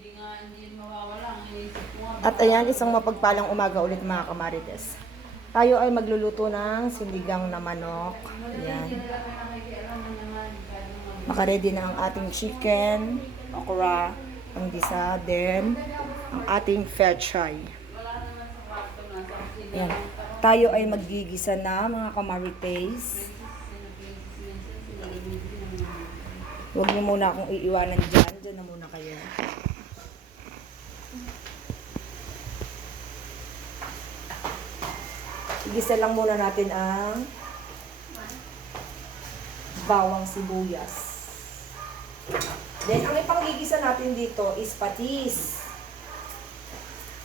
Hindi nga, hindi mawawala. Ang inisip nga. At ayan, isang mapagpalang umaga ulit mga kamarites. Tayo ay magluluto ng sinigang na manok. Ayan. Makaredy na ang ating chicken, okra, ang disa, then ang ating kusina. Ayan. Tayo ay magigisa na mga kamarites. Huwag niyo muna akong iiwanan dyan. Dyan na muna kayo. Igisa lang muna natin ang bawang sibuyas. Then, ang ipangigisa natin dito is patis.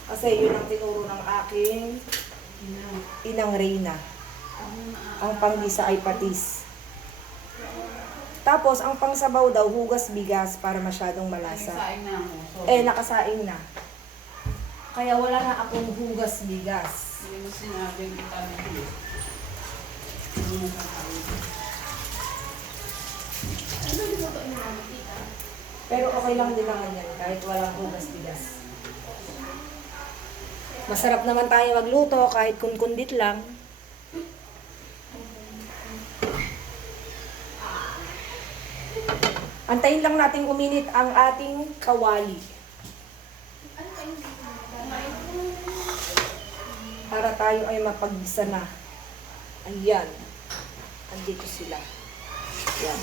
Kasi yun ang tinuro ng aking inang Reyna. Ang panggisa ay patis. Tapos, ang pangsabaw daw, hugas bigas para masyadong malasa. Saing na ako. So, Eh, nakasaing na. Kaya wala na akong hugas bigas. Hindi mo sinabing sasabi. Pero okay lang din naman yan, kahit walang hugas bigas. Masarap naman tayo magluto, kahit kun-kundit lang. Antayin lang natin uminit ang ating kawali. Para tayo ay mapagisa na. Ayan. Andito sila. Yan.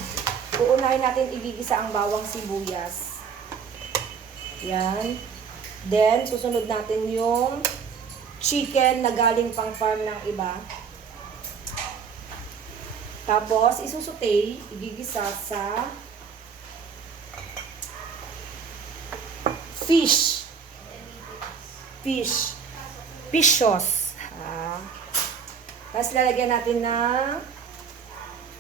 Uunahin natin igigisa ang bawang sibuyas. Yan. Then, susunod natin yung chicken na galing pang farm ng iba. Tapos, isusutay, igigisa sa fish. Fish. Fish sauce. Ah. Tapos lalagyan natin ng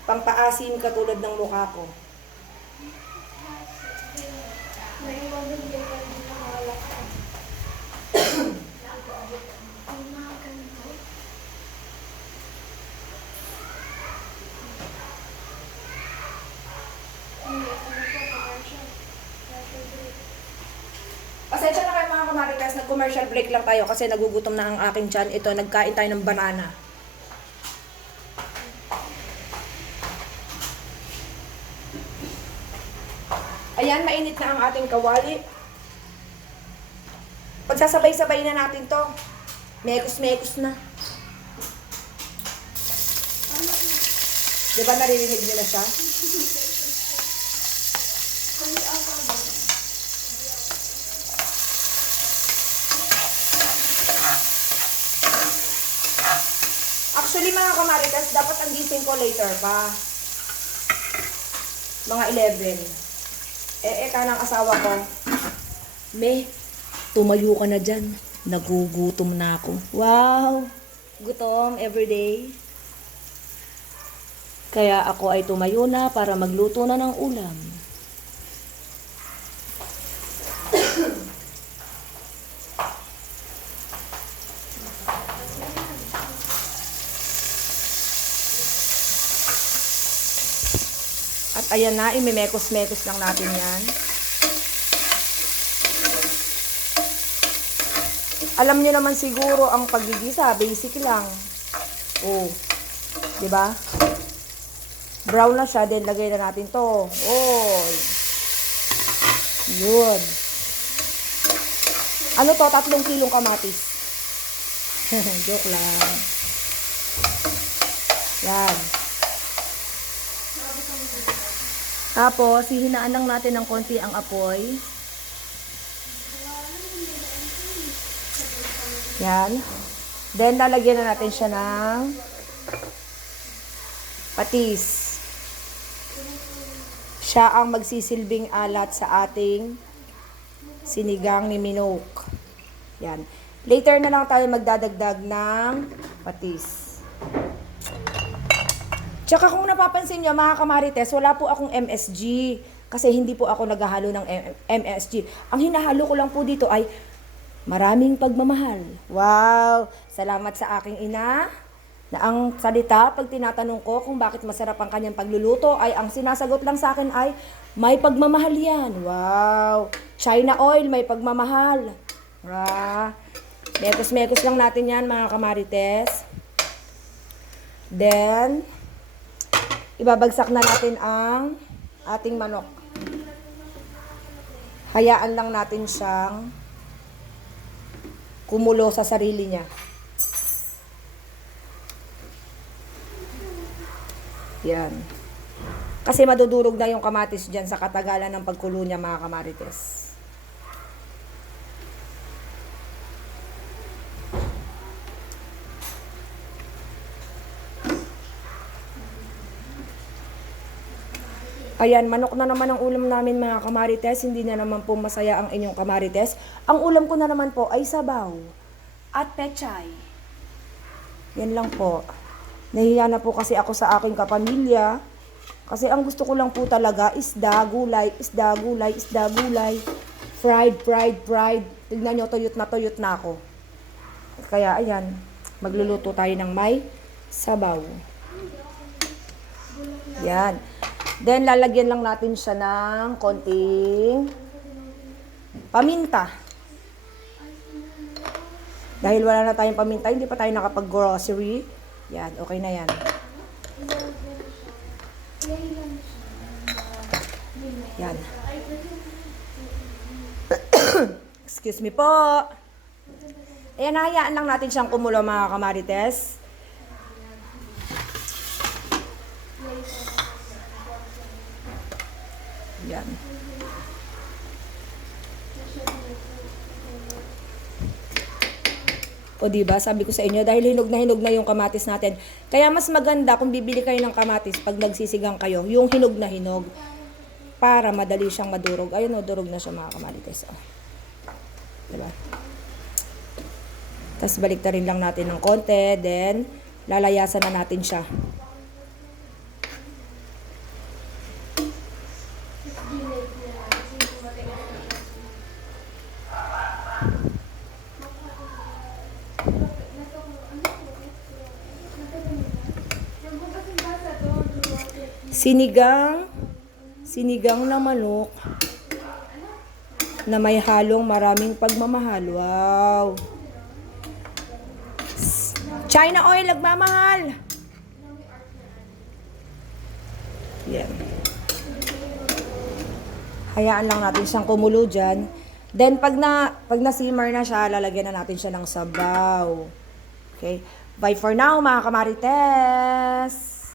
pampaasim katulad ng mukha ko. Kamaritas, nag-commercial break lang tayo kasi nagugutom na ang aking tiyan. Ito, nagkain tayo ng banana. Ayan, mainit na ang ating kawali. Pagsasabay-sabay na natin to. Mekos-mekos na. Di ba naririnig na siya? Mga kamaritas, dapat ang gising ko later pa. Mga 11. Eh, eh, kanang asawa ko. Me, tumayo ka na dyan. Nagugutom na ako. Wow! Gutom everyday. Kaya ako ay tumayo na para magluto na ng ulam. Ayan na, imimekos-mekos lang natin yan. Alam nyo naman siguro ang pagigisa, basic lang. Oh, di ba? Brown na siya, then lagay na natin to. Oh, yun. Ano to? Tatlong kilong kamatis. Joke lang. Yan. Tapos, hihinaan lang natin ng konti ang apoy. Yan. Then, lalagyan na natin siya ng patis. Siya ang magsisilbing alat sa ating sinigang ni Minok. Yan. Later na lang tayo magdadagdag ng patis. Tsaka kung napapansin nyo, mga kamarites, wala po akong MSG. Kasi hindi po ako naghahalo ng MSG. Ang hinahalo ko lang po dito ay maraming pagmamahal. Wow! Salamat sa aking ina na ang salita pag tinatanong ko kung bakit masarap ang kanyang pagluluto ay ang sinasagot lang sa akin ay May pagmamahal yan. Wow. China oil, may pagmamahal. Ah. Mekos-mekos lang natin yan, mga kamarites. Then, ibabagsak na natin ang ating manok. Hayaan lang natin siyang kumulo sa sarili niya. Yan. Kasi madudurog na yung kamatis dyan sa katagalan ng pagkulo niya mga kamarites. Ayan, manok na naman ang ulam namin mga kamarites. Hindi na naman po masaya ang inyong kamarites. Ang ulam ko na naman po ay sabaw at pechay. Yan lang po. Nahiya na po kasi ako sa aking kapamilya. Kasi ang gusto ko lang po talaga isda, gulay, isda, gulay, isda, gulay. Fried, fried, fried. Tignan nyo, tuyot na tuyot na ako. Kaya ayan, magluluto tayo ng may sabaw. Yan. Then, lalagyan lang natin siya ng konting paminta. Dahil wala na tayong paminta, hindi pa tayo nakapag-grocery. Yan, okay na yan. Yan. Excuse me po. Ayan, hayaan lang natin siyang kumulo mga kamarites. Yan. O di ba sabi ko sa inyo, dahil hinog na hinog na yung kamatis natin. Kaya mas maganda kung bibili kayo ng kamatis pag nagsisigang kayo, yung hinog na hinog. Para madali siyang madurog. Ayun o, durog na siya mga kamarites. O. Diba? Tapos balik rin lang natin ng konti. Then, lalayasan na natin siya. Sinigang, sinigang na manok na may halong maraming pagmamahal. Wow. China oil, nagmamahal. Yan. Hayaan lang natin siyang kumulo dyan. Then, pag na, pag na-simmer na siya, lalagyan na natin siya ng sabaw. Okay? Bye for now, mga kamarites!